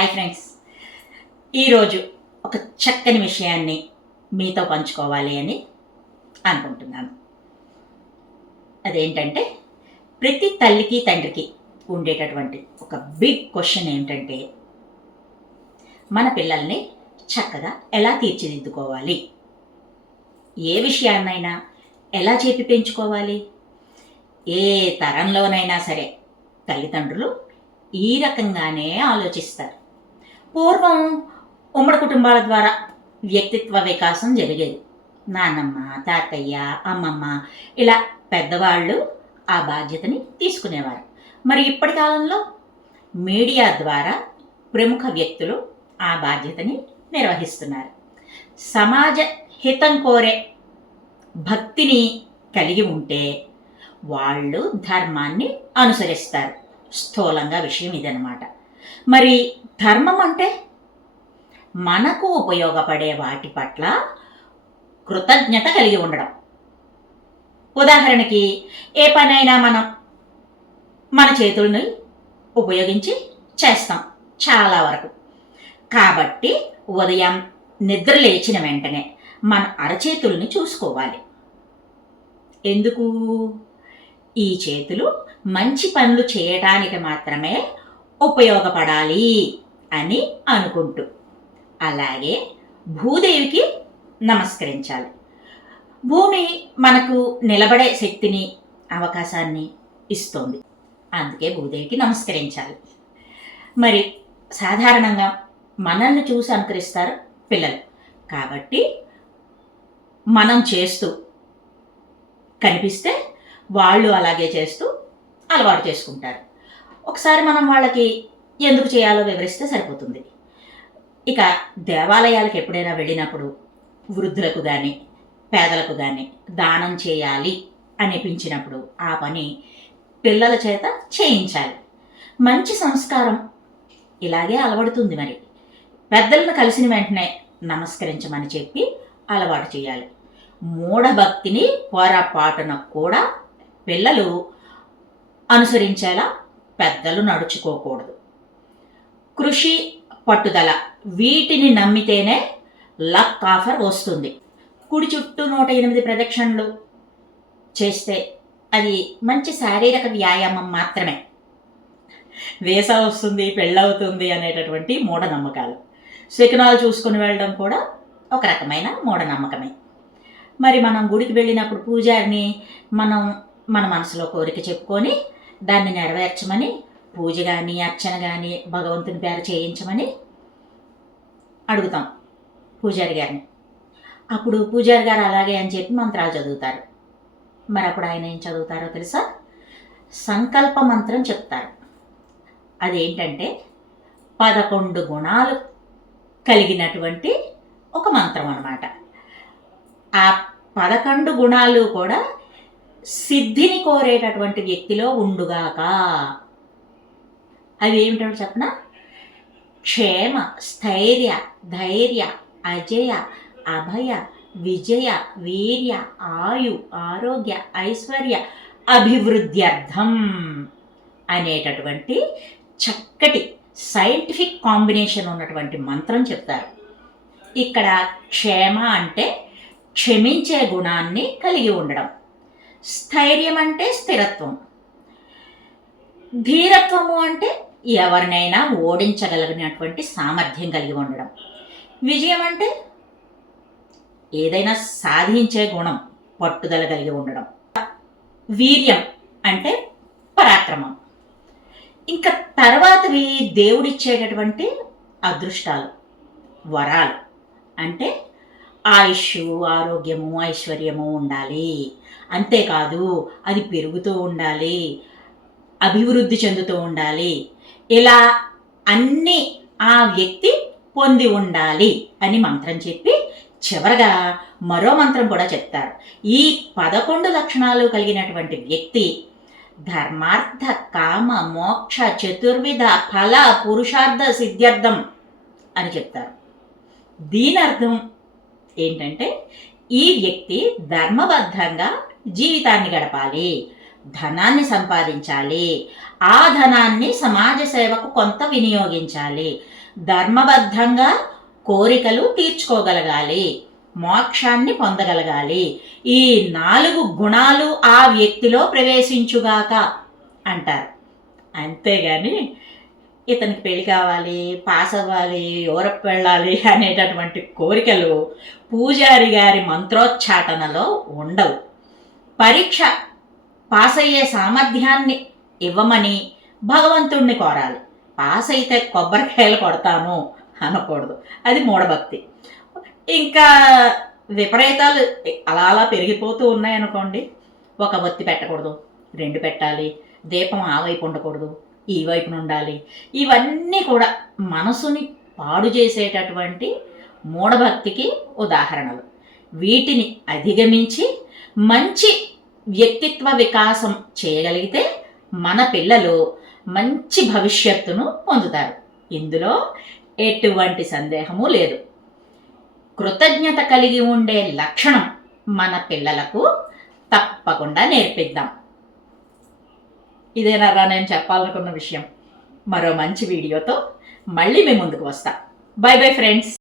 Hi friends, ఈరోజు ఒక చక్కని విషయాన్ని మీతో పంచుకోవాలి అని అనుకుంటున్నాను. అదేంటంటే, ప్రతి తల్లికి తండ్రికి ఉండేటటువంటి ఒక బిగ్ క్వశ్చన్ ఏంటంటే, మన పిల్లల్ని చక్కగా ఎలా తీర్చిదిద్దుకోవాలి, ఏ విషయాన్నైనా ఎలా చెప్పి పెంచుకోవాలి. ఏ తరంలోనైనా సరే తల్లిదండ్రులు ఈ రకంగానే ఆలోచిస్తారు. పూర్వం ఉమ్మడి కుటుంబాల ద్వారా వ్యక్తిత్వ వికాసం జరిగేది. నాన్నమ్మ, తాతయ్య, అమ్మమ్మ ఇలా పెద్దవాళ్ళు ఆ బాధ్యతని తీసుకునేవారు. మరి ఇప్పటి కాలంలో మీడియా ద్వారా ప్రముఖ వ్యక్తులు ఆ బాధ్యతని నిర్వహిస్తున్నారు. సమాజ హితం కోరే భక్తిని కలిగి ఉంటే వాళ్ళు ధర్మాన్ని అనుసరిస్తారు. స్థూలంగా విషయం ఇదనమాట. మరి ధర్మం అంటే మనకు ఉపయోగపడే వాటి పట్ల కృతజ్ఞత కలిగి ఉండడం. ఉదాహరణకి, ఏ పనైనా మనం మన చేతుల్ని ఉపయోగించి చేస్తాం చాలా వరకు. కాబట్టి ఉదయం నిద్ర లేచిన వెంటనే మన అరచేతుల్ని చూసుకోవాలి. ఎందుకు? ఈ చేతులు మంచి పనులు చేయటానికి మాత్రమే ఉపయోగపడాలి అని అనుకుంటూ. అలాగే భూదేవికి నమస్కరించాలి. భూమి మనకు నిలబడే శక్తిని, అవకాశాన్ని ఇస్తోంది. అందుకే భూదేవికి నమస్కరించాలి. మరి సాధారణంగా మనల్ని చూసి అనుకరిస్తారు పిల్లలు. కాబట్టి మనం చేస్తూ కనిపిస్తే వాళ్ళు అలాగే చేస్తూ అలవాటు చేసుకుంటారు. ఒకసారి మనం వాళ్ళకి ఎందుకు చేయాలో వివరిస్తే సరిపోతుంది. ఇక దేవాలయాలకు ఎప్పుడైనా వెళ్ళినప్పుడు వృద్ధులకు కానీ పేదలకు కానీ దానం చేయాలి అనిపించినప్పుడు ఆ పని పిల్లల చేత చేయించాలి. మంచి సంస్కారం ఇలాగే అలవడుతుంది. మరి పెద్దలను కలిసిన వెంటనే నమస్కరించమని చెప్పి అలవాటు చేయాలి. మూఢభక్తిని పొరపాటున కూడా పిల్లలు అనుసరించేలా పెద్దలు నడుచుకోకూడదు. కృషి, పట్టుదల వీటిని నమ్మితేనే లక్ ఆఫర్ వస్తుంది. కుడి చుట్టూ 108 ప్రదక్షిణలు చేస్తే అది మంచి శారీరక వ్యాయామం మాత్రమే. వేస వస్తుంది, పెళ్ళవుతుంది అనేటటువంటి మూఢనమ్మకాలు. శకునాలు చూసుకుని వెళ్ళడం కూడా ఒక రకమైన మూఢనమ్మకమే. మరి మనం గుడికి వెళ్ళినప్పుడు పూజారిని మన మనసులో కోరిక చెప్పుకొని దాన్ని నెరవేర్చమని, పూజ కానీ అర్చన కానీ భగవంతుని పేరు చేయించమని అడుగుతాం పూజారి గారిని. అప్పుడు పూజారి గారు అలాగే అని చెప్పి మంత్రాలు చదువుతారు. మరి అప్పుడు ఆయన ఏం చదువుతారో తెలుసా? సంకల్ప మంత్రం చెప్తారు. అదేంటంటే 11 గుణాలు కలిగినటువంటి ఒక మంత్రం అన్నమాట. ఆ 11 గుణాలు కూడా సిద్ధిని కోరేటటువంటి వ్యక్తిలో ఉండుగాక. అవి ఏమిటో చెప్పనా? క్షేమ, స్థైర్య, ధైర్య, అజయ, అభయ, విజయ, వీర్య, ఆయు, ఆరోగ్య, ఐశ్వర్య, అభివృద్ధ్యర్థం అనేటటువంటి చక్కటి సైంటిఫిక్ కాంబినేషన్ ఉన్నటువంటి మంత్రం చెప్తారు. ఇక్కడ క్షేమ అంటే క్షమించే గుణాన్ని కలిగి ఉండడం, స్థైర్యం అంటే స్థిరత్వం, ధీరత్వము అంటే ఎవరినైనా ఓడించగలిగినటువంటి సామర్థ్యం కలిగి ఉండడం, విజయం అంటే ఏదైనా సాధించే గుణం, పట్టుదల కలిగి ఉండడం, వీర్యం అంటే పరాక్రమం. ఇంకా తర్వాతవి దేవుడిచ్చేటటువంటి అదృష్టాలు, వరాలు అంటే ఆయుష్, ఆరోగ్యము, ఐశ్వర్యము ఉండాలి. అంతేకాదు అది పెరుగుతూ ఉండాలి, అభివృద్ధి చెందుతూ ఉండాలి. ఇలా అన్నీ ఆ వ్యక్తి పొంది ఉండాలి అని మంత్రం చెప్పి చివరగా మరో మంత్రం కూడా చెప్తారు. ఈ 11 లక్షణాలు కలిగినటువంటి వ్యక్తి ధర్మార్థ కామ మోక్ష చతుర్విధ ఫల పురుషార్థ సిద్ధ్యర్థం అని చెప్తారు. దీని అర్థం ఏంటంటే, ఈ వ్యక్తి ధర్మబద్ధంగా జీవితాన్ని గడపాలి, ధనాన్ని సంపాదించాలి. ఆ ధనాన్ని సమాజ సేవకు కొంత వినియోగించాలి. ధర్మబద్ధంగా కోరికలు తీర్చుకోగలగాలి. మోక్షాన్ని పొందగలగాలి. ఈ 4 గుణాలు ఆ వ్యక్తిలో ప్రవేశించుగాక అంటారు. అంతేగాని ఇతనికి పెళ్లి కావాలి, పాస్ అవ్వాలి, యూరప్ వెళ్ళాలి అనేటటువంటి కోరికలు పూజారి గారి మంత్రోచ్చాటనలో ఉండవు. పరీక్ష పాస్ అయ్యే సామర్థ్యాన్ని ఇవ్వమని భగవంతుణ్ణి కోరాలి. పాస్ అయితే కొబ్బరికాయలు కొడతాను అనకూడదు. అది మూఢభక్తి. ఇంకా విపరీతాలు అలా అలా పెరిగిపోతూ ఉన్నాయనుకోండి, ఒక ఒత్తి పెట్టకూడదు, 2 పెట్టాలి, దీపం ఆ వైపు ఉండకూడదు, ఈ వైపున ఉండాలి. ఇవన్నీ కూడా మనసుని పాడు చేసేటటువంటి మూఢభక్తికి ఉదాహరణలు. వీటిని అధిగమించి మంచి వ్యక్తిత్వ వికాసం చేయగలిగితే మన పిల్లలు మంచి భవిష్యత్తును పొందుతారు. ఇందులో ఎటువంటి సందేహము లేదు. కృతజ్ఞత కలిగి ఉండే లక్షణం మన పిల్లలకు తప్పకుండా నేర్పిద్దాం. ఇదేనారా నేను చెప్పాలనుకున్న విషయం. మరో మంచి వీడియోతో మళ్ళీ మీ ముందుకు వస్తా. By bye friends.